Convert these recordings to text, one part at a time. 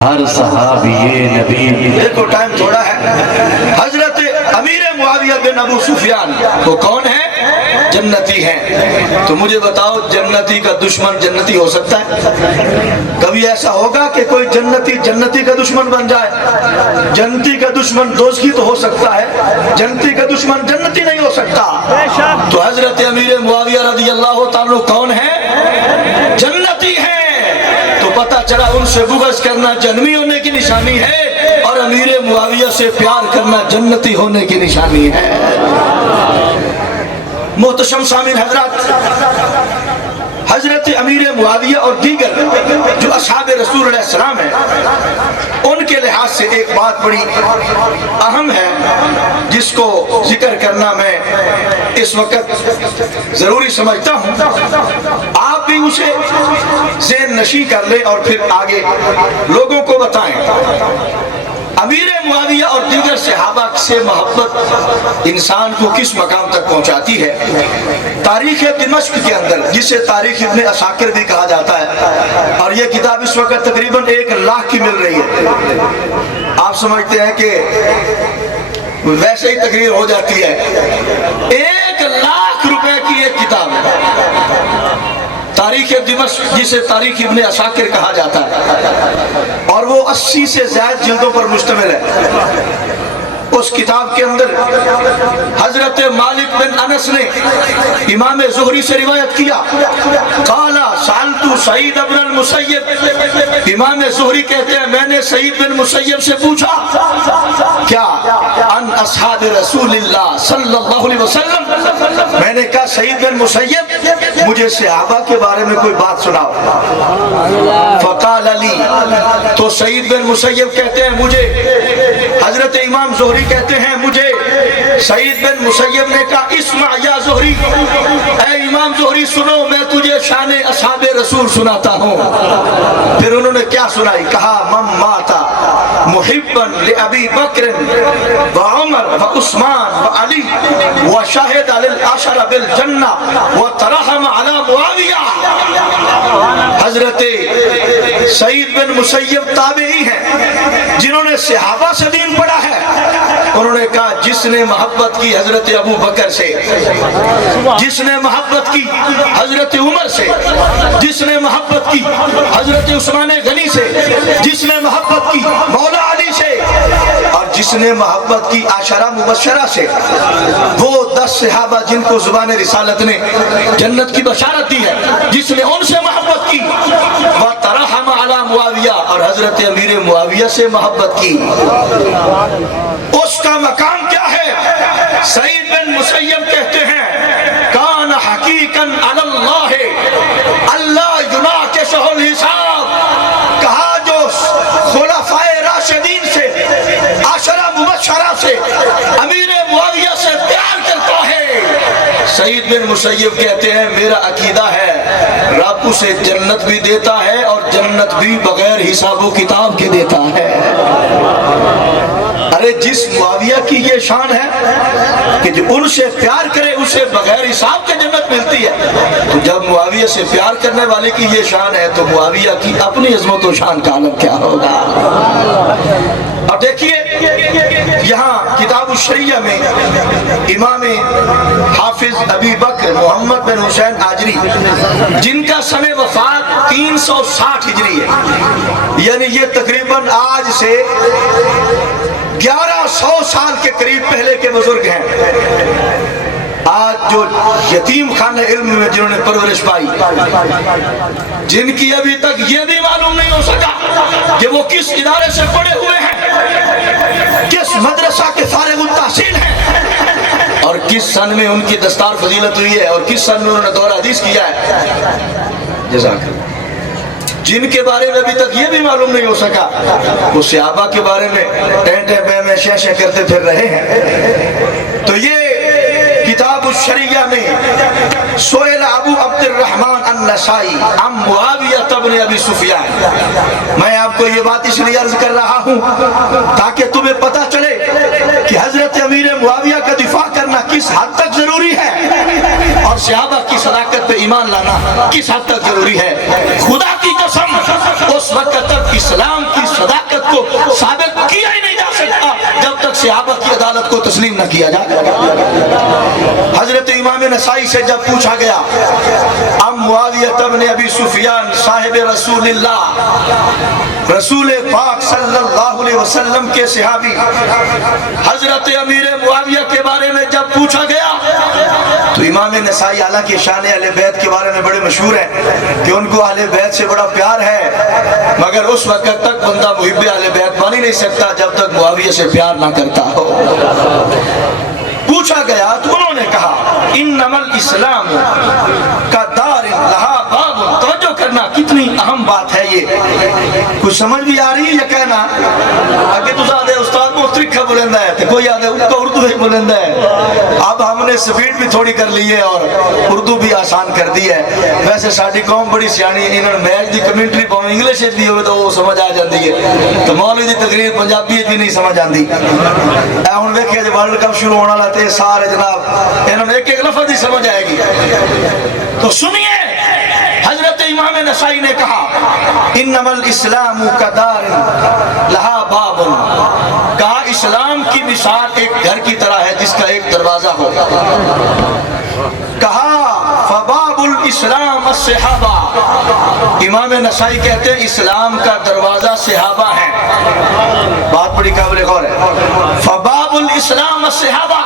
ہر صحابی نبی دیکھو ٹائم تھوڑا ہے. حضرت امیر معاویہ بن ابو سفیان وہ کون ہے؟ جنتی ہیں. تو مجھے بتاؤ جنتی کا دشمن جنتی ہو سکتا ہے؟ کبھی ایسا ہوگا کہ کوئی جنتی کا دشمن بن جائے؟ جنتی کا دشمن دوزخی تو ہو سکتا ہے، جنتی کا دشمن جنتی نہیں ہو سکتا. تو حضرت امیر معاویہ رضی اللہ تعالیٰ کون ہے؟ جنتی ہیں. تو پتہ چلا ان سے بغض کرنا جہنمی ہونے کی نشانی ہے اور امیر معاویہ سے پیار کرنا جنتی ہونے کی نشانی ہے. محتشم سامعین حضرات، حضرت امیر معاویہ اور دیگر جو اصحاب رسول علیہ السلام ہیں ان کے لحاظ سے ایک بات بڑی اہم ہے جس کو ذکر کرنا میں اس وقت ضروری سمجھتا ہوں. آپ بھی اسے ذہن نشین کر لیں اور پھر آگے لوگوں کو بتائیں. امیر معاویہ اور دیگر صحابہ سے محبت انسان کو کس مقام تک پہنچاتی ہے؟ تاریخ دمشق کے اندر، جسے تاریخ ابن عساکر بھی کہا جاتا ہے، اور یہ کتاب اس وقت تقریباً 1 لاکھ کی مل رہی ہے. آپ سمجھتے ہیں کہ ویسے ہی تقریر ہو جاتی ہے. 1 لاکھ روپے کی ایک کتاب ہے تاریخ دمشق، جسے تاریخ ابن عساکر کہا جاتا ہے، اور وہ 80 سے زائد جلدوں پر مشتمل ہے. اس کتاب کے اندر حضرت مالک بن انس نے امام زہری سے روایت کیا، قالا سألتو سعید بن المسیب. امام زہری کہتے ہیں میں نے سعید بن مسیب سے پوچھا کیا؟ ان اصحاب رسول اللہ صلی اللہ علیہ وسلم. میں نے کہا سعید بن مسیب مجھے صحابہ کے بارے میں کوئی بات سناؤ. فقال علی، تو سعید بن مسیب کہتے ہیں مجھے، حضرت امام زہری کہتے ہیں مجھے سعید بن مسیب نے کہا اسمع یا زہری، اے امام زہری سنو میں تجھے شان اصحاب رسول سناتا ہوں. پھر انہوں نے کیا سنائی؟ کہا من ماتا محبا لأبی بکر وعمر وعثمان وعلی وشاہد للعشر بالجنہ وترحم علی معاویہ. حضرت سعید بن مسیب تابعی ہیں جنہوں نے صحابہ سے دین پڑھا ہے. انہوں نے کہا جس نے محبت کی حضرت ابو بکر سے، جس نے محبت کی حضرت عمر سے، جس نے محبت کی حضرت عثمان غنی سے، جس نے محبت کی مولا علی سے، اور جس نے محبت کی عشرہ مبشرہ سے، وہ 10 صحابہ جن کو زبان رسالت نے جنت کی بشارت دی ہے، جس نے ان سے محبت کی، وَتَرَحَمَ عَلَى معاویہ، اور حضرت امیر معاویہ سے محبت کی، اس کا مقام کیا ہے؟ سعید بن مسیب کہتے ہیں کان حقیقاً علی اللہ اللہ یناقشہ الحساب. کہا جو خلفائے راشدین سے، عشرہ مبشرہ سے، امیر معاویہ سے پیار کرتا ہے، سعید بن مسیب کہتے ہیں میرا عقیدہ ہے رب اسے جنت بھی دیتا ہے اور جنت بھی بغیر حساب و کتاب کے دیتا ہے. ارے جس معاویہ کی یہ شان ہے کہ جو ان سے پیار کرے اسے بغیر حساب کے جنت ملتی ہے، تو جب معاویہ سے پیار کرنے والے کی یہ شان ہے تو معاویہ کی اپنی عظمت و شان کا عالم کیا ہوگا. اور دیکھیے یہاں کتاب الشریعہ میں امام حافظ ابی بکر محمد بن حسین آجری، جن کا سن وفات 360 ہجری ہے، یعنی یہ تقریباً آج سے 1100 سال کے قریب پہلے کے بزرگ ہیں. آج جو یتیم خانہ علم میں جنہوں نے پرورش پائی، جن کی ابھی تک یہ بھی معلوم نہیں ہو سکا کہ وہ کس ادارے سے پڑھے ہوئے ہیں، کس مدرسہ کے فارغ التحصیل ہیں، اور کس سن میں ان کی دستار فضیلت ہوئی ہے، اور کس سن میں انہوں نے دورہ حدیث کیا ہے. جزاک اللہ. جن کے بارے میں ابھی تک یہ بھی معلوم نہیں ہو سکا وہ صحابہ کے بارے میں ٹینٹے بے میں شیشے کرتے پھر رہے ہیں. تو یہ کتاب الشریعہ میں سئل ابو عبد الرحمن النسائی عن معاویہ بن ابی سفیان. میں آپ کو یہ بات اس لیے عرض کر رہا ہوں تاکہ تمہیں پتہ چلے کہ حضرت امیر معاویہ کا دفاع کرنا کس حد تک ضروری ہے اور صحابہ کی صداقت پہ ایمان لانا کس حد تک ضروری ہے. خدا کی قسم اس وقت تک اسلام کی صداقت کو ثابت کیا ہی نہیں جا سکتا جب تک صحابہ کی عدالت کو تسلیم نہ کیا جائے. حضرت امام نسائی سے جب پوچھا گیا ام معاویہ ابن ابی سفیان صاحب رسول اللہ، رسول پاک صلی اللہ علیہ وسلم کے صحابی حضرت امیر معاویہ کے بارے میں جب پوچھا گیا تو امام نسائی حالانکہ شان اہل بیت کے بارے میں بڑے مشہور ہیں کہ ان کو اہل بیت سے بڑا پیار ہے، مگر اس وقت تک بندہ محب اہل بیت بن ہی نہیں سکتا جب تک معاویہ سے پیار نہ کرتا ہو. پوچھا گیا تو انہوں نے کہا انما الاسلام کا دار لہا باب. توجہ کرنا کتنی اہم بات ہے یہ. کچھ سمجھ بھی آ رہی ہے یہ کہنا؟ آگے تو زیادہ استاد محترک کا بلندہ ہے کوئی آدھے ان کا اردو ہی بلندہ ہے. اب ہم نے سپیڈ بھی تھوڑی کر لی ہے اور اردو بھی آسان کر دی ہے. ویسے ساری قوم بڑی سیانی ہے، انہوں نے میچ دی کمنٹری پاؤں انگلش بھی ہوئے تو وہ سمجھ آ جاتی ہے، تو مولوی دی تقریر پنجابی بھی نہیں سمجھ آتی. ہوں دیکھیں جب ورلڈ کپ شروع ہونا لاتے سارے جناب انہوں نے ایک ایک لفظ ہی سمجھ آئے گی. تو سنیے حضرت امام نسائی نے کہا انما الاسلام کدار لہا باب. کہا اسلام کی مثال ایک گھر کی طرح ہے جس کا ایک دروازہ ہو. کہا فباب الاسلام الصحابہ. امام نسائی کہتے ہیں اسلام کا دروازہ صحابہ ہے. بات بڑی قابل غور ہے. فباب الاسلام الصحابہ.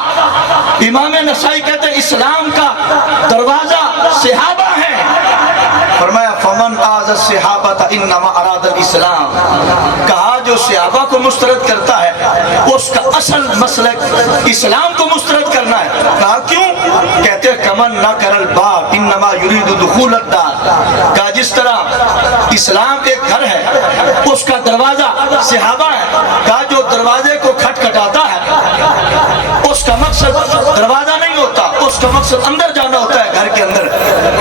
امام نسائی کہتے ہیں اسلام کا دروازہ صحابہ ہے. فرمایا فمن آذ الصحابہ انما اراد الاسلام. کہا جو صحابہ کو مسترد کرتا ہے اس کا اصل مسلک اسلام کو مسترد کرنا ہے. کہا کیوں؟ کہتے ہیں کمن نہ کر الباب انما یرید دخول الدار. کہا جس طرح اسلام ایک گھر ہے اس کا دروازہ صحابہ ہے. کہا جو دروازے کو کھٹکھٹاتا ہے اس کا مقصد دروازہ نہیں ہوتا، اس کا مقصد اندر جانا ہوتا ہے گھر کے اندر.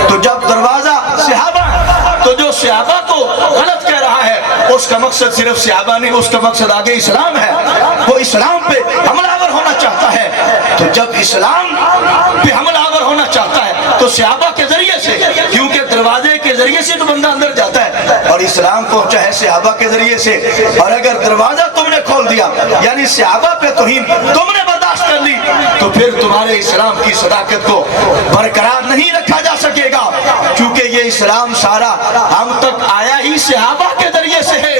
تو جب دروازہ صحابہ ہے تو جو صحابہ کو غلط کہہ رہا ہے اس کا مقصد صرف صحابہ نہیں، اس کا مقصد آگے اسلام ہے. وہ اسلام پہ حملہ آور ہونا چاہتا ہے. تو جب اسلام پہ حملہ آور ہونا چاہتا ہے تو صحابہ کے ذریعے سے، کیونکہ دروازے کے ذریعے سے تو بندہ اندر جاتا ہے اور اسلام پہنچا ہے صحابہ کے ذریعے سے. اور اگر دروازہ تم نے کھول دیا یعنی صحابہ پہ توہین تم نے برداشت کر لی تو پھر تمہارے اسلام کی صداقت کو برقرار نہیں رکھا جا سکے گا، کیونکہ یہ اسلام سارا ہم تک آیا ہی صحابہ کے ذریعے سے ہے.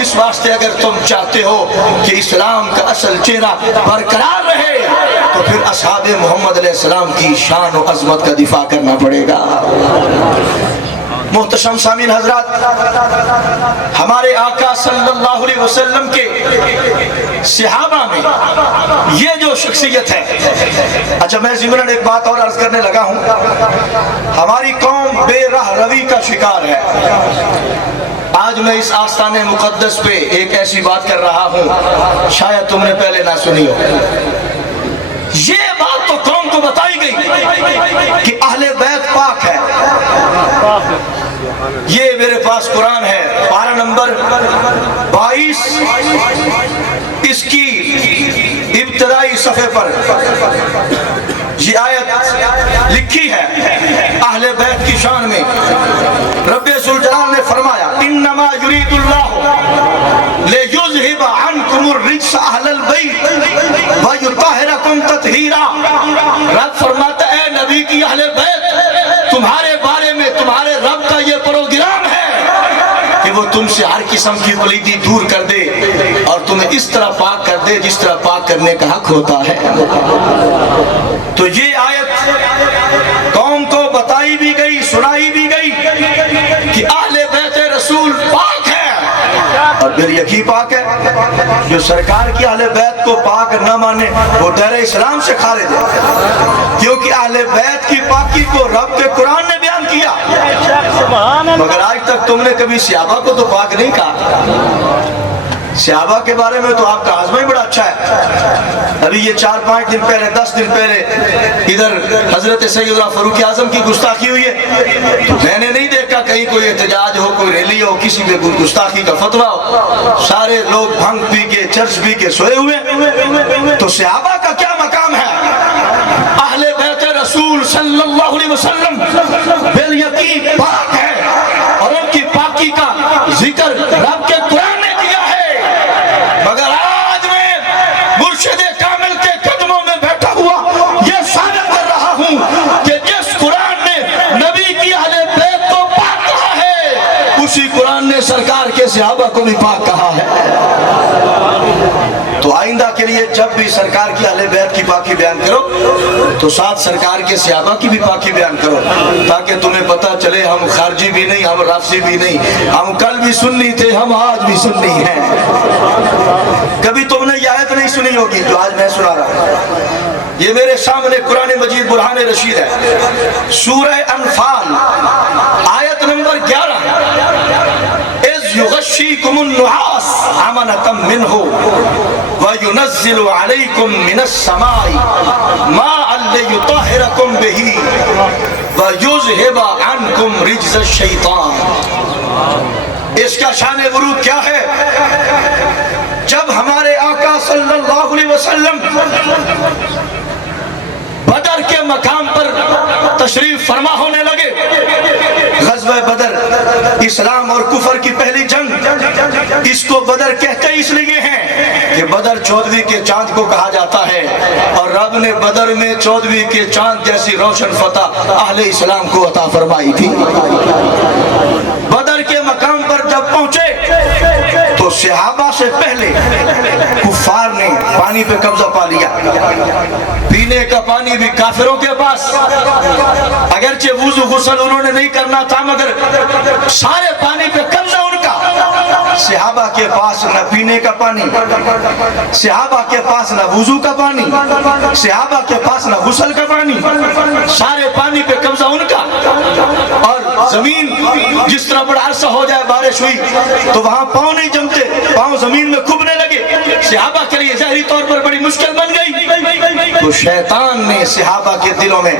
اس واسطے اگر تم چاہتے ہو کہ اسلام کا اصل چہرہ برقرار رہے تو پھر اصحاب محمد علیہ السلام کی شان و عظمت کا دفاع کرنا پڑے گا. محتشم سامعین حضرات، ہمارے آقا صلی اللہ علیہ وسلم کے صحابہ میں یہ جو شخصیت ہے. اچھا میں ضمناً ایک بات اور عرض کرنے لگا ہوں. ہماری قوم بے راہ روی کا شکار ہے. آج میں اس آستان مقدس پہ ایک ایسی بات کر رہا ہوں شاید تم نے پہلے نہ سنی ہو. یہ بات تو قوم کو بتائی گئی کہ اہل بیت پاک ہے. یہ میرے پاس قرآن ہے پارہ نمبر 22 اس کی ابتدائی صفحے پر یہ آیت لکھی ہے اہل بیت کی شان میں. رب ذوالجلال نے فرمایا انما یرید اللہ لیذہب عنکم الرجس اہل البیت ویطہرکم تطہیرا. رب فرماتا ہے اے نبی کی اہل بیت تمہارے بارے میں تمہارے رب کا یہ پروگرام ہے کہ وہ تم سے ہر قسم کی پلیدی دور کر دے اور تمہیں اس طرح پاک کر دے جس طرح پاک کرنے کا حق ہوتا ہے. تو یہ آیت قوم کو بتائی بھی گئی سنائی بھی گئی کہ اہل بیت رسول پاک ہے اور پھر یہی پاک ہے. جو سرکار کی اہل بیت کو پاک نہ مانے وہ دائرہ اسلام سے خارج ہے، کیونکہ اہل بیت کی پاکی کو رب کے قرآن نے بیان کیا. مگر آج تک تم نے کبھی صحابہ کو تو پاک نہیں کہا. صحابہ کے بارے میں تو آپ کا عزمہ ہی بڑا اچھا ہے. ابھی یہ 4-5 دن پہلے 10 دن پہلے ادھر حضرت سیدنا فاروق اعظم کی گستاخی ہوئی ہے. تو میں نے نہیں دیکھا کہیں کوئی احتجاج ہو کوئی ریلی ہو کسی پہ کوئی گستاخی کا فتویٰ ہو. سارے لوگ بھنگ پی کے چرس پی کے سوئے ہوئے. تو صحابہ کا کیا مقام ہے؟ रसूल सल्लल्लाहु अलैहि वसल्लम बिल-यकीन पाक है और उनकी पाकी का जिक्र रब के कुरान ने किया है। मगर आज मैं मुर्शिद कामिल के कदमों में बैठा हुआ ये साबित कर रहा हूँ कि जिस कुरान ने नबी की अहले बैत को पाक कहा है, उसी कुरान ने सरकार के सहाबा को भी पाक कहा है। तो आइंदा के लिए जब भी सरकार की अहले बैत की पाकी बयान करो तो साथ सरकार के सहाबा की भी पाकी बयान करो, ताकि तुम्हें पता चले हम खारजी भी नहीं, हम राफसी भी नहीं, हम कल भी सुन्नी थे, हम आज भी सुन्नी हैं। कभी तुमने ये आयत नहीं सुनी होगी जो आज मैं सुना रहा हूं। ये मेरे सामने कुरान मजीद बुरहान रशीद है, सूरह अनफाल आयत नंबर 11। युग़श्शीकुमुन नुआस अमनतम मिन्हु व युनज़्ज़िलु अलैकुम मिनस समाई माअन लियुतहिरकुम बिही व युज़हिबा अन्कुम रिज्ज़ शैतान। इसका शान वुरूद क्या है? जब हमारे आका सल्लल्लाहु अलैहि वसल्लम बदर के मकाम पर तशरीफ फरमा होने लगे, ग़ज़वा बदर इस्लाम और कुफर की पहली जंग, इसको बदर कहते इसलिए हैं कि बदर 14वीं के चांद को कहा जाता है और रब ने बदर में 14वीं के चांद जैसी रोशन फतह अहले इस्लाम को अता फरमाई थी। बदर के मकाम पर जब पहुंचे तो सहाबा से पहले कुफार ने पानी पे कब्जा पा लिया। पीने का पानी भी काफिरों के पास, अगरचे वुजू गुस्ल उन्होंने नहीं करना था, मगर सारे पानी पे कब्जा उनका। सहाबा के पास न पीने का पानी, सहाबा के पास न वुजू का पानी, सहाबा के पास न गुस्ल का पानी, सारे पानी पे कब्जा उनका। और जमीन जिस तरह बड़ा अरसा हो जाए बारिश हुई तो वहां पांव नहीं जमते, पांव जमीन में खुबने लगे। सहाबा के लिए ज़ाहिरी तौर पर बड़ी मुश्किल बन गई। तो शैतान ने सहाबा के दिलों में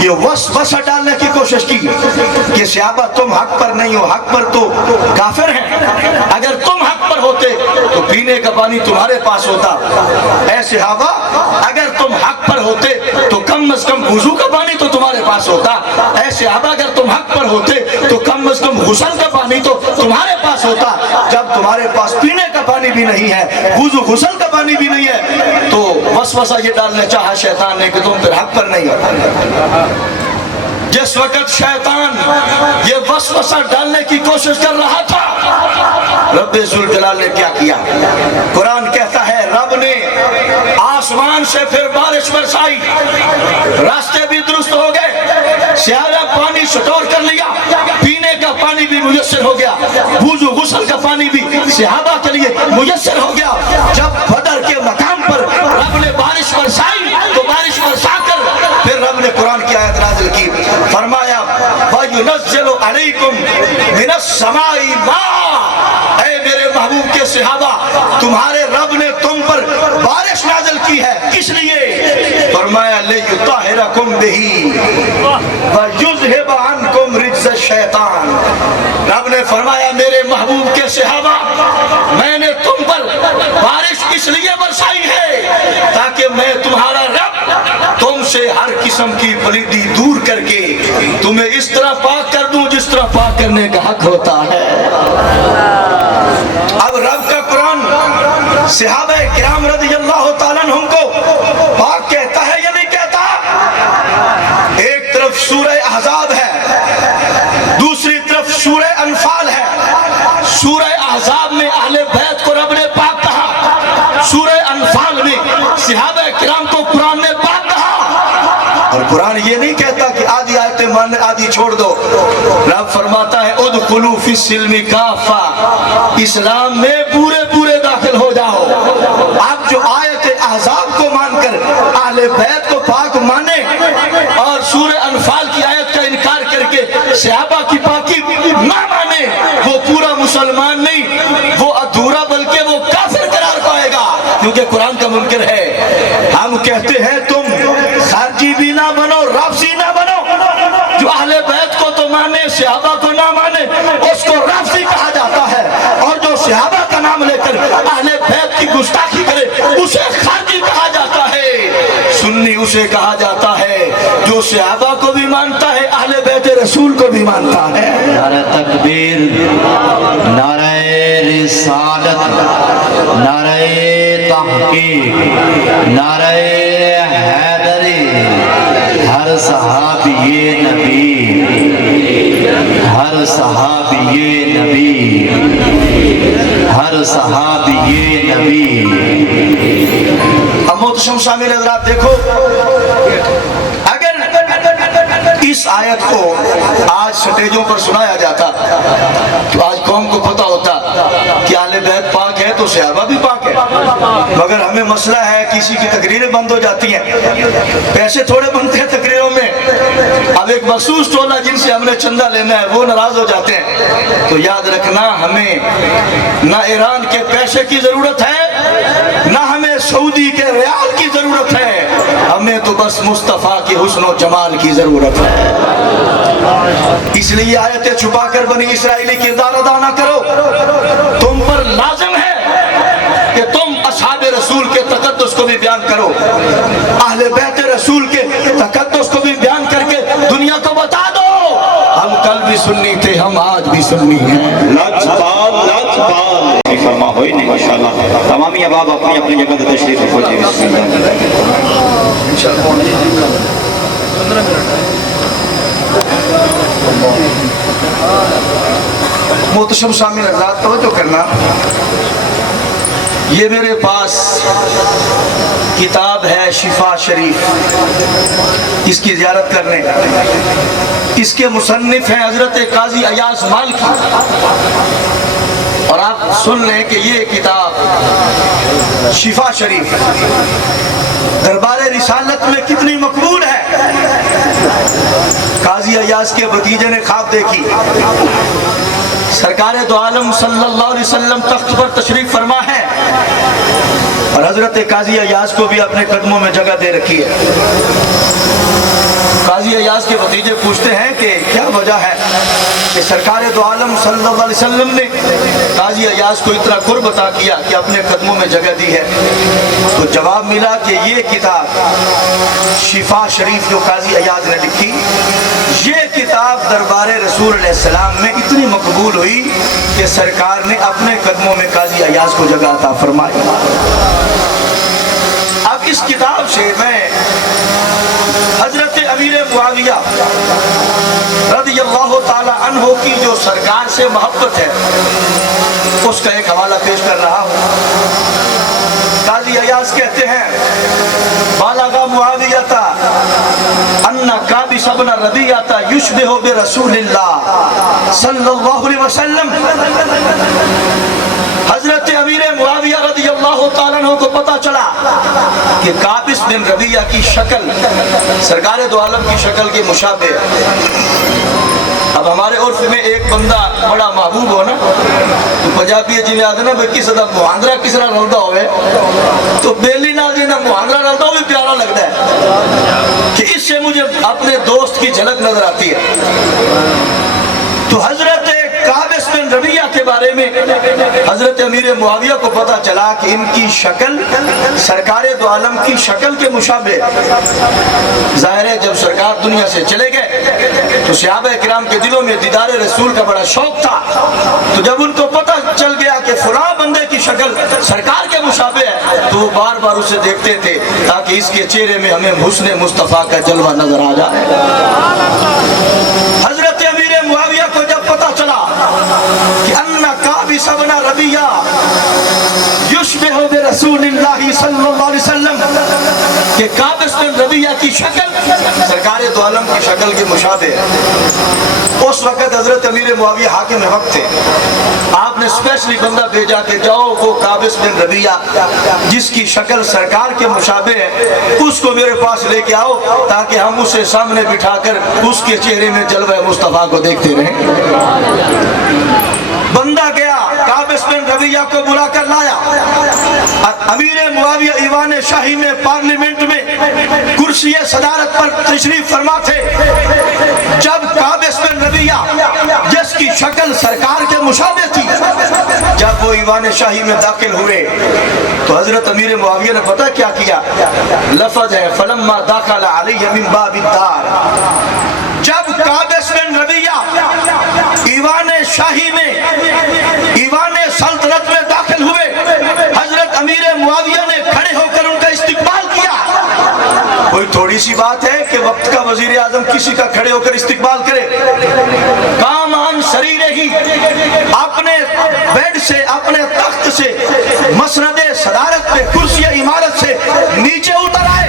ये वसवसा डालने की कोशिश की कि सहाबा तुम हक पर नहीं हो, हक पर तो काफिर हैं। अगर तुम हक पर होते तो पीने का पानी तुम्हारे पास होता। ऐ सहाबा, अगर तुम हक पर होते तो कम से कम वुजू का पानी तो तुम्हारे पास होता। ऐ सहाबा, अगर तुम हक पर होते तो कम से कम गुस्ल का पानी तो तुम्हारे पास होता। जब तुम्हारे पास पीने का पानी भी नहीं है, वुजू गुस्ल का पानी भी नहीं है, तो वसवसा ये डालने चाहा शैतान ने कि तुम फिर हक पर नहीं हो। जिस वक्त शैतान ये वसवसा डालने की कोशिश कर रहा था, रब्बे जुल जलाल ने क्या किया? कुरान कहता है रब ने आसमान से फिर बारिश बरसाई, रास्ते भी दुरुस्त हो गए, सारा पानी स्टोर कर लिया, पीने का पानी भी मुयस्सर हो गया, वुजू गुस्ल का पानी भी सहाबा के लिए मुयस्सर हो गया। जब बदर के मकाम पर रब ने बारिश बरसाई तो बारिश बरसाकर फिर रब ने कुरान की आयत नाज़िल की, फरमाया वयुनज़्ज़िलु अलैकुम मिनस समाई मा। ऐ मेरे महबूब के सहाबा, तुम्हारे रब ने तुम पर बारिश नाज़िल की है, किस लिए? फरमाया लियुतहिरकुम बिही व युज़हिबा अन्कुम रिज्ज़ शैतान। रब ने फरमाया मेरे महबूब के सहाबा, मैंने तुम पर बारिश इसलिए बरसाई है ताकि मैं तुम्हारा रब तुमसे हर किस्म की पलीदी दूर करके तुम्हें इस तरह पाक कर दूं जिस तरह पाक करने का हक होता है। अब रब का कुरान सहाबा किराम रज़ियल्लाहु ताला अन्हुम को पाक कहता है या नहीं कहता? एक तरफ सूरह अहज़ाब है, दूसरी तरफ सूरह अनफाल है। सूरह अहज़ाब में अहले बैत को रब ने पाक कहा, सूरह अनफाल में सहाबा किराम को कुरान ने पाक कहा। और कुरान ये नहीं कहता कि आधी आयतें मान आधी छोड़ दो। रब फरमाता है उदखुलू फिस्सिल्मी काफा, इस्लाम में पूरे पूरे दाखिल हो जाओ। आप जो आयत अहज़ाब को मानकर अहले बैत को पाक माने और सूरह अनफाल की आयत का इनकार करके सहाबा की पाकी ना माने, वो पूरा मुसलमान नहीं, वो अधूरा बल्कि वो काफिर करार पाएगा, क्योंकि कुरान का मुनकर है। हम कहते हैं तुम खारजी भी ना बनो, राफसी ना बनो। जो अहले बैत को तो माने, सहाबा को ना माने, उसको राफसी कहा जाता है। और जो सहाबा का नाम लेकर अहले बैत की गुस्ताखी करे, उसे खारजी कहा जाता है। सुन्नी उसे कहा जाता है जो सहाबा को भी मानता है, अहले बैत रसूल को भी मानता है। नारे तकबीर, नारे रिसालत, नारे तहकीक, नारे हैदरी, हर सहाबी नबी, हर सहाबी नबी, हर सहाबी नबी। अब मोहतरम शामिल हज़रात देखो, अगर इस आयत को आज स्टेजों पर सुनाया जाता तो आज कौम को पता होता कि आले बैत पाक है तो सहाबा भी पाक है। मगर हमें मसला है, किसी की तकरीरें बंद हो जाती हैं, पैसे थोड़े बनते हैं तकरीरों में, अब एक मखसूस टोला जिनसे हमने चंदा लेना है वो नाराज हो जाते हैं। तो याद रखना, हमें ना ईरान के पैसे की जरूरत है, ना हमें सऊदी के रियाल की जरूरत है, हमें तो बस मुस्तफा के हुस्न और जमाल की जरूरत है। इसलिए आयतें छुपा कर बनी इसराइली किरदार अदा ना करो। तुम पर लाजिम है कि तुम असहाबे रसूल के तकद्दुस को भी बयान करो, अहले बैत रसूल के तकद्दुस को भी बयान करके दुनिया को बता दो हम कल भी सुन्नी थे, हम आज भी सुन्नी हैं। फरमा होई नहीं माशाअल्लाह। तमामी अहबाब अपनी अपनी जगह पे तशरीफ रखो जी। मोहतरम शामिल हज़रात तवज्जो करना, ये मेरे पास किताब है शिफा शरीफ, इसकी ज़ियारत करने, इसके मुसन्निफ हैं हजरत काजी अयाज मालकी। और आप सुन लें कि ये किताब शिफा शरीफ दरबार रिसालत में कितनी मकबूल है। काजी अयाज के भतीजे ने ख्वाब देखी, सरकार दो आलम सल्लल्लाहु अलैहि वसल्लम तख्त पर तशरीफ फरमा है और हजरत काजी अयाज को भी अपने कदमों में जगह दे रखी है। काजी अयाज के भतीजे पूछते हैं कि क्या वजह है कि सरकार दो आलम सल्लल्लाहु अलैहि वसल्लम ने काजी अयाज को इतना कुर्ब अता किया कि अपने कदमों में जगह दी है। तो जवाब मिला कि ये किताब शिफा शरीफ जो काजी अयाज ने लिखी, ये किताब दरबार रसूल अलैहि सलाम में इतनी मकबूल हुई कि सरकार ने अपने कदमों में काजी अयाज को जगह अता फरमाई। अब इस किताब से मैं हजरत अमीर मुआविया रज़ियल्लाहु ताला अन्हु की जो सरकार से मोहब्बत है उसका एक हवाला पेश कर रहा हूँ। काजी अयाज कहते हैं, बालगा मुआवियता अन्ना काबिस इब्न रबियता युशबिहु बि रसूलिल्लाह सल्लल्लाहु अलैहि वसल्लम। हजरत अमीर मुआविया रज़ियल्लाहु ताला अन्हु को पता चला कि काबिस बिन रबिया की शक्ल सरकार दो आलम की शक्ल के मुशाबे है। अब हमारे उर्फ में एक बंदा बड़ा महबूब हो ना, तो पंजाबी जिन्हें आते ना किसी का मुहांदरा किसी ना रलता होवे तो बेली ना जी ना मुहांदरा रलता हो भी प्यारा लगता है कि इससे मुझे अपने दोस्त की झलक नजर आती है। तो हजरत काबिस बिन रबिया के बारे में हजरत अमीर मुआविया को पता चला कि इनकी शक्ल सरकार दो आलम की शक्ल के मुशाबे। जाहिर है जब सरकार दुनिया से चले गए तो सहाबा किराम के दिलों में दीदार रसूल का बड़ा शौक था। तो जब उनको पता चल गया कि फलां बंदे की शक्ल सरकार के मुशाबे है तो वो बार बार उसे देखते थे ताकि इसके चेहरे में हमें हुस्न मुस्तफा का जलवा नजर आ जाए। हजरत अमीर मुआविया को जब पता चला कि अन्ना काबिस इब्न रबिया युशबिहु बि रसूलिल्लाह सल्लल्लाहु अलैहि वसल्लम, कि काबिस बिन रबिया की शक्ल सरकार दो आलम की शक्ल के मुशाबे है। उस वक्त हजरत अमीर मुआविया हाकिम वक्त थे। आपने स्पेशली बंदा भेजा कि जाओ वो काबिस बिन रबिया जिसकी शक्ल सरकार के मुशाबे है उसको मेरे पास लेके आओ ताकि हम उसे सामने बिठाकर उसके चेहरे में जलवा मुस्तफा को देखते रहें। बंदा गया, काबिस बिन रबिया को बुला कर लाया। अमीर मुआविया ईवान शाही में पार्लियामेंट में कुर्सी सदारत पर तशरीफ फरमा थे। जब काबिस बिन रबिया जिसकी की शक्ल सरकार के मुशाबे थी। जब वो ईवान शाही में दाखिल हुए तो हजरत अमीर मुआविया ने पता क्या किया? लफ्ज है फलम्मा दाखल अलैहि मिन बाबिद दार। जब काबिस बिन रबिया ईवान शाही में, ईवान सल्तनत में दाखिल हुए, हजरत अमीर मुआविया ने खड़े होकर उनका इस्तिकबाल किया। कोई थोड़ी सी बात है कि वक्त का वजीर आजम किसी का खड़े होकर इस्तिकबाल करे? कामान शरीर ही अपने बेड से, अपने तख्त से, मसनदे सदारत पे, कुर्सी इमारत से नीचे उतर आए,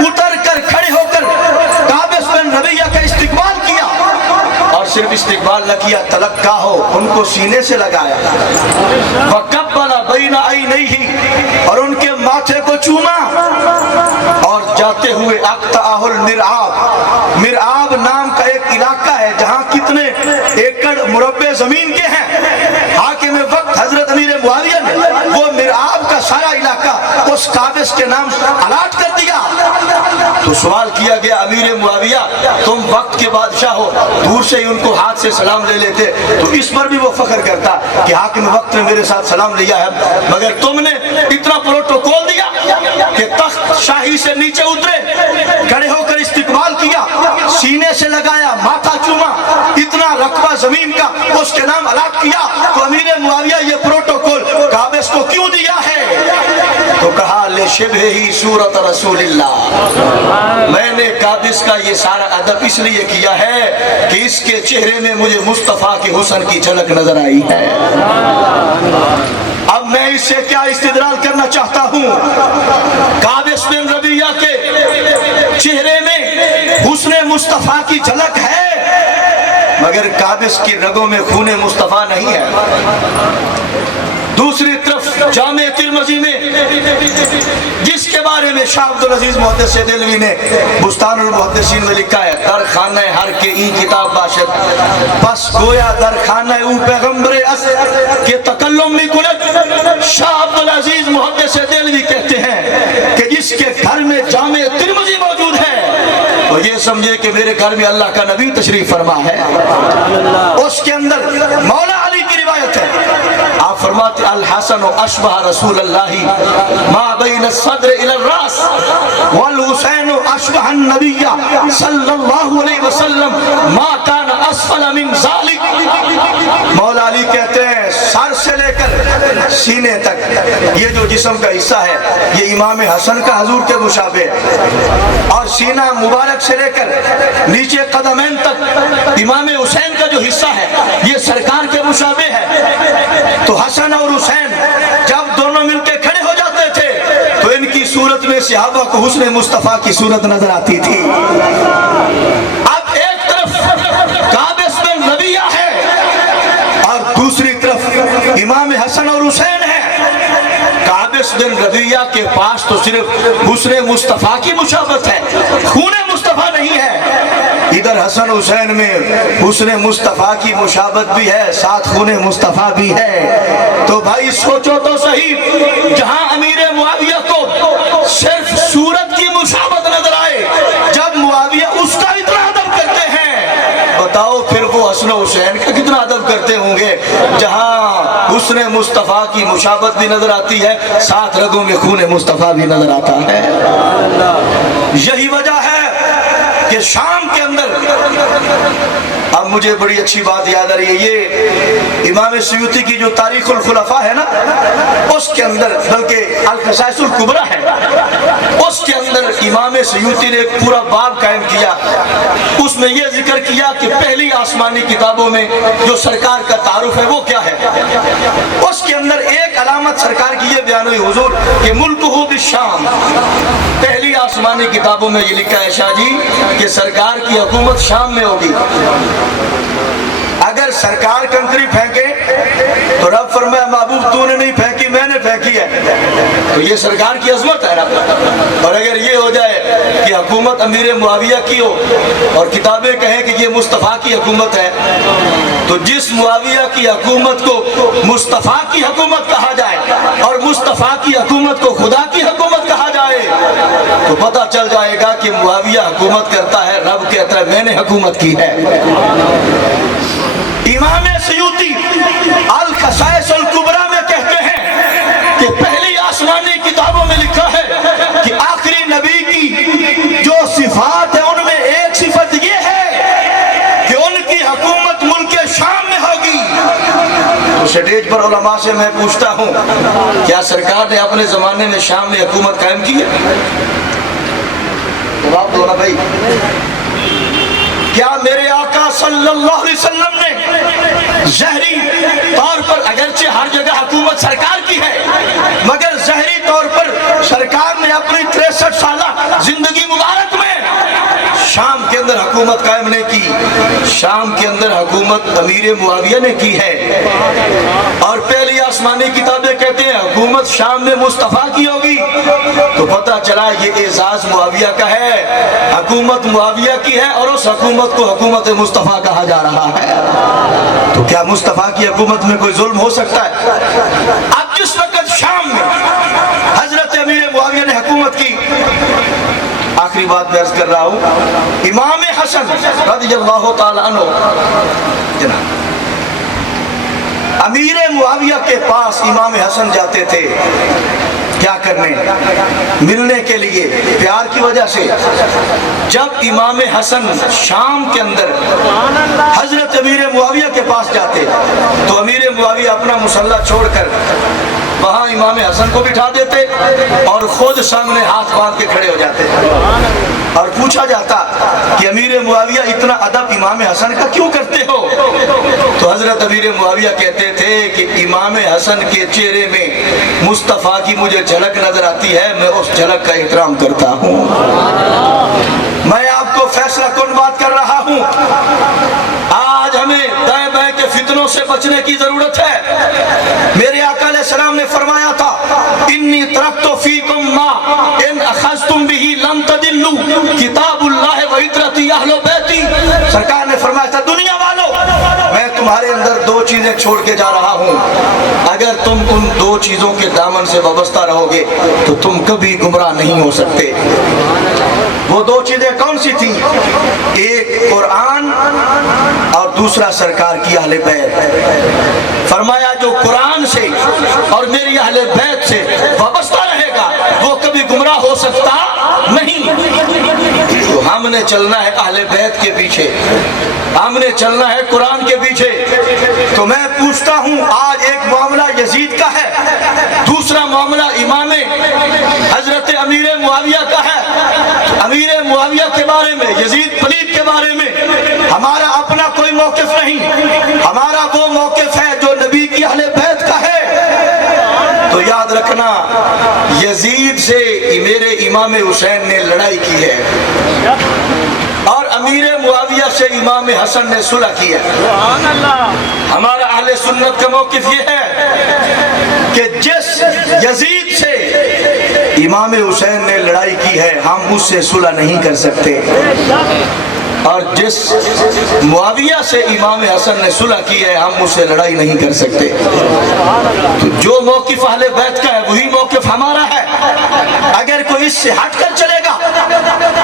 उतर कर खड़े होकर काबिस बिन रबिया का इस्तिकबाल किया। और सिर्फ इस्तिकबाल न किया, तलक्का हो, उनको सीने से लगाया। वकब्बला बैना ऐनैहि, और उनके माथे को चूमा। और जाते हुए अक्ताहुल मिरआब, मिरआब नाम का एक इलाका है जहां कितने एकड़ मुरब्बे जमीन के हैं। हाकिम वक्त हजरत अमीर मुआविया ने वो मिरआब का सारा इलाका उस काबिस के नाम अलाट कर दिया। तो सवाल किया गया, अमीर मुआविया तुम वक्त के बादशाह हो, दूर से ही उनको हाथ से सलाम ले लेते, तो इस पर भी वो फख्र करता कि हाकिम वक्त ने मेरे साथ सलाम लिया है, मगर तुमने इतना प्रोटोकॉल दिया कि तख्त शाही से नीचे उतरे, खड़े होकर इस्तिकबाल किया, सीने से लगाया, माथा चूमा, इतना रकबा जमीन का उसके नाम अलाट किया। तो अमीर मुआविया ये प्रोटोकॉल काबिस को क्यों दिया है? तो कहा ले शिबे ही सूरत रसूलिल्लाह, मैंने काबिस का ये सारा अदब इसलिए किया है कि इसके चेहरे में मुझे मुस्तफा के हुस्न की झलक नजर आई है। अब मैं इससे क्या इस्तिदलाल करना चाहता हूँ? काबिस बिन रबिया के चेहरे में हुस्न मुस्तफा की झलक है, मगर काबिस की रगों में खून मुस्तफा नहीं है। दूसरी तरफ जामे तिरमिज़ी में जिसके बारे में शाह अब्दुल अजीज मुहद्दिस देलवी ने बुस्तानुल मुहद्दिसीन में लिखा है, दर खाने हर के ई किताब बाशद, बस गोया दर खाने ऊ पैगंबरे अस के तकल्लुम में कुलत। शाह अब्दुल अजीज मुहद्दिस देलवी कहते हैं कि जिसके घर में जामे तिरमिज़ी मौजूद है तो ये समझे कि मेरे घर में अल्लाह का नबी तशरीफ फरमा है। उसके अंदर मौला अली की रिवायत है, आप फरमाते अल हसन अशबह रसूल अल्लाही मा बैन सद्र इला रास वल हुसैन अशबह नबिय्या सल्लल्लाहु अलैहि वसल्लम मा कान असफल मिन ज़ालिक। मौला अली कहते हैं सर से लेकर सीने तक ये जो जिस्म का हिस्सा है ये इमाम हसन का हुजूर के मुशाबे, और सीना मुबारक से लेकर नीचे कदमैन तक इमाम हुसैन का जो हिस्सा है ये सरकार के मुशाबे है। तो हसन और हुसैन जब दोनों मिलकर खड़े हो जाते थे तो इनकी सूरत में सहाबा को हुस्न मुस्तफा की सूरत नजर आती थी। अब एक तरफ काबिस बिन रबिया है और दूसरी तरफ इमाम हसन और हुसैन है। काबिस बिन रबिया के पास तो सिर्फ हुस्न मुस्तफा की मुशाबत है, खून मुस्तफा नहीं है। इधर हसन हुसैन में हुस्न मुस्तफा की मुशाबत भी है, साथ खून मुस्तफा भी है। तो भाई सोचो तो सही, जहां अमीर मुआविया को सिर्फ सूरत की मुशाबत नजर आए, जब मुआविया उसका इतना अदब करते हैं, बताओ फिर वो हसन हुसैन का कितना अदब करते होंगे, जहां हुस्न मुस्तफा की मुशाबत भी नजर आती है, साथ रगों में खून मुस्तफा भी नजर आता है। यही वजह है कि शाम के अंदर, अब मुझे बड़ी अच्छी बात याद आ रही है, ये इमाम सयूती की जो तारीखुल खुलफा है ना, उसके अंदर, बल्कि अल क़साइसुल कुबरा है, उसके अंदर इमाम सयूती ने एक पूरा बाब कायम किया। उसमें यह जिक्र किया कि पहली आसमानी किताबों में जो सरकार का तारुफ है वो क्या है। उसके अंदर एक अलामत सरकार की ये बयान हुई हुजूर कि मुल्कुहु बिश्शाम, पहली आसमानी किताबों में ये लिखा है शाह जी कि सरकार की हुकूमत शाम में होगी। अगर सरकार कंकरी फेंके तो रब फरमाया महबूब तूने नहीं फेंकी, मैंने फेंकी है, तो ये सरकार की अजमत है ना। और अगर ये हो जाए कि हुकूमत अमीर मुआविया की हो और किताबें कहें कि ये मुस्तफ़ा की हुकूमत है, तो जिस मुआविया की हुकूमत को मुस्तफ़ा की हुकूमत कहा जाए और मुस्तफ़ा की हुकूमत को खुदा की हुकूमत कहा जाए, तो पता चल जाएगा कि मुआविया हुकूमत करता है रब के कहता है मैंने हुकूमत की है। इमाम सयूती अल खसाइस अल कुबरा में कहते हैं कि पहली आसमानी किताबों में लिखा है कि आखिरी नबी की जो सिफात है उनमें एक सिफत ये है कि उनकी हुकूमत मुल्क शाम में होगी। तो स्टेज पर उलमा से मैं पूछता हूँ, क्या सरकार ने अपने जमाने में शाम में हुकूमत कायम की है? जवाब दो ना भाई। क्या मेरे आका सल्लल्लाहु अलैहि वसल्लम ने ज़हरी तौर पर, अगरचे हर जगह हुकूमत सरकार की है, मगर ज़हरी तौर पर सरकार ने अपनी 63 साला जिंदगी मुबारक में शाम के अंदर हुकूमत कायम नहीं की। शाम के अंदर हुकूमत अमीर मुआविया ने की है। और पहली आसमानी किताबें कहते हैं हुकूमत शाम में मुस्तफ़ा की होगी। तो पता चला ये एजाज मुआविया का है, हुकूमत मुआविया की है और उस हुकूमत को हुकूमत मुस्तफ़ा कहा जा रहा है। तो क्या मुस्तफ़ा की हुकूमत में कोई जुल्म हो सकता है? अब जिस वक्त शाम में हजरत अमीर मुआविया ने हुकूमत की, आखिरी बात मैं अर्ज कर रहा हूँ, इमाम हसन रज़ियल्लाहु ताला अन्हु जनाब अमीर मुआविया के पास इमाम हसन जाते थे। क्या करने? मिलने के लिए, प्यार की वजह से। जब इमाम हसन शाम के अंदर हजरत अमीर मुआविया के पास जाते तो अमीर मुआविया अपना मुसल्ला छोड़कर वहां इमाम हसन को बिठा देते और खुद सामने हाथ बांध के खड़े हो जाते और पूछा जाता कि अमीर मुआविया इतना अदब इमाम हसन का क्यों करते हो? तो हजरत अमीर मुआविया कहते थे कि इमाम हसन के चेहरे में मुस्तफ़ा की मुझे झलक नजर आती है, मैं उस झलक का एहतराम करता हूँ। मैं आपको फैसला कौन बात कर रहा हूँ। आज हमें दाएं बाएं के फितनों से बचने की जरूरत है। मेरे आका अलैहिस्सलाम ने फरमाया था, इन्नी तरक्तु फीकुम मा इन अखज़तुम बिही लन तदिल्लु किताबुल्लाह व इतरती अहले बैती। सरकार ने फरमाया था, दुनिया वालों मैं तुम्हारे अंदर दो चीजें छोड़ के जा रहा हूँ, अगर तुम उन दो चीजों के दामन से वाबस्ता रहोगे तो तुम कभी गुमराह नहीं हो सकते। वो दो चीजें कौन सी थी? एक कुरान और दूसरा सरकार की अहले बैत। फरमाया जो कुरान से और मेरी अहले बैत से वाबस्ता रहेगा वो कभी गुमराह हो सकता नहीं। तो हमने चलना है अहले बैत के पीछे, हमने चलना है कुरान के पीछे। तो मैं पूछता हूँ, आज एक मामला यजीद का है, दूसरा मामला इमाम हजरत अमीर मुआविया का है। अमीर मुआविया के बारे में, यजीद पलीद के बारे में हमारा अपना कोई मौकिफ नहीं, हमारा वो मौकिफ है जो नबी की अहले बैत का है। तो याद रखना, यजीद से मेरे इमाम हुसैन ने लड़ाई की है और अमीर मुआविया से इमाम हसन ने सुलह की है। हमारा अहले सुन्नत का मौकिफ ये है कि जिस यजीद से इमाम हुसैन ने लड़ाई की है हम उससे सुलह नहीं कर सकते, और जिस मुआविया से इमाम हसन ने सुलह की है हम उससे लड़ाई नहीं कर सकते। तो जो मौकिफ अहले बैत का है वही मौकिफ हमारा है। अगर कोई इससे हटकर चलेगा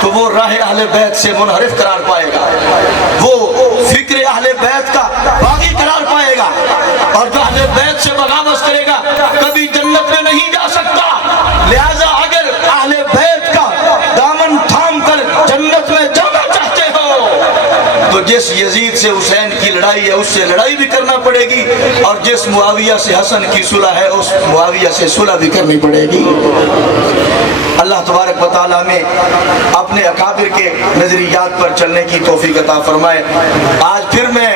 तो वो राह अहले बैत से मुनहरिफ करार पाएगा, वो फिक्र अहले बैत का बागी करार पाएगा, और जो अहले बैत से बगावत करेगा कभी जन्नत में नहीं जा सकता। लिहाजा अगर अहले बैत का दामन थाम कर जन्नत में जाना चाहते हो तो जिस यजीद से हुसैन की लड़ाई है उससे लड़ाई भी करना पड़ेगी, और जिस मुआविया से हसन की सुलह है उस मुआविया से सुलह भी करनी पड़ेगी। अल्लाह तबारक व तआला में अपने अकाबिर के नजरियात पर चलने की तौफीक अता फरमाए। आज फिर मैं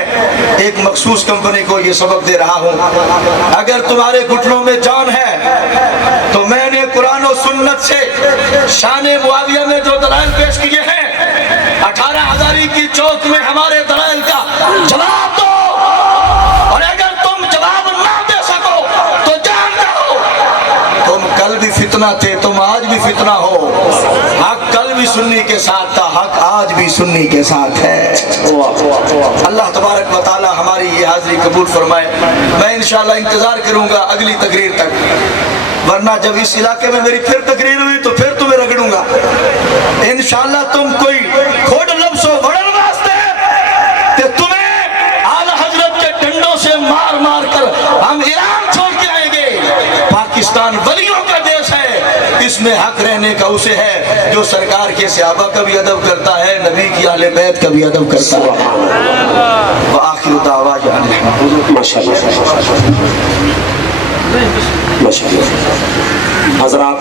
एक मखसूस कंपनी को ये सबक दे रहा हूँ, अगर तुम्हारे घुटनों में जान है तो मैंने कुरान और सुन्नत से शान मुआविया में जो दलाइल पेश किए हैं 18,000 की चौक में हमारे दलाइल का जवाब दो, और अगर तुम जवाब ना दे सको तो जान जाओ तुम कल भी फितना थे, तुम आज भी फितना हो। हक कल भी सुन्नी के साथ था, हक आज भी सुन्नी के साथ है। अल्लाह तबारक व तआला हमारी ये हाजिरी कबूल फरमाए। मैं इंशाअल्लाह इंतजार करूंगा अगली तकरीर तक, वरना जब इस इलाके में मेरी फिर तकरीर हुई तो फिर तुम्हें रगड़ूंगा। انشاءاللہ تم کوئی کھوڑ لفظ و وڑن واسطے کہ تمہیں اعلی حضرت کے ڈنڈوں سے مار مار کر ہم ایران چھوڑ کے آئیں گے. پاکستان ولیوں کا دیش ہے, اس میں حق رہنے کا اسے ہے جو سرکار کے صحابہ کا بھی ادب کرتا ہے, نبی کی اہل بیت کا بھی ادب کرتا ہے. وآخر دعوانا ماشاءاللہ. حضرات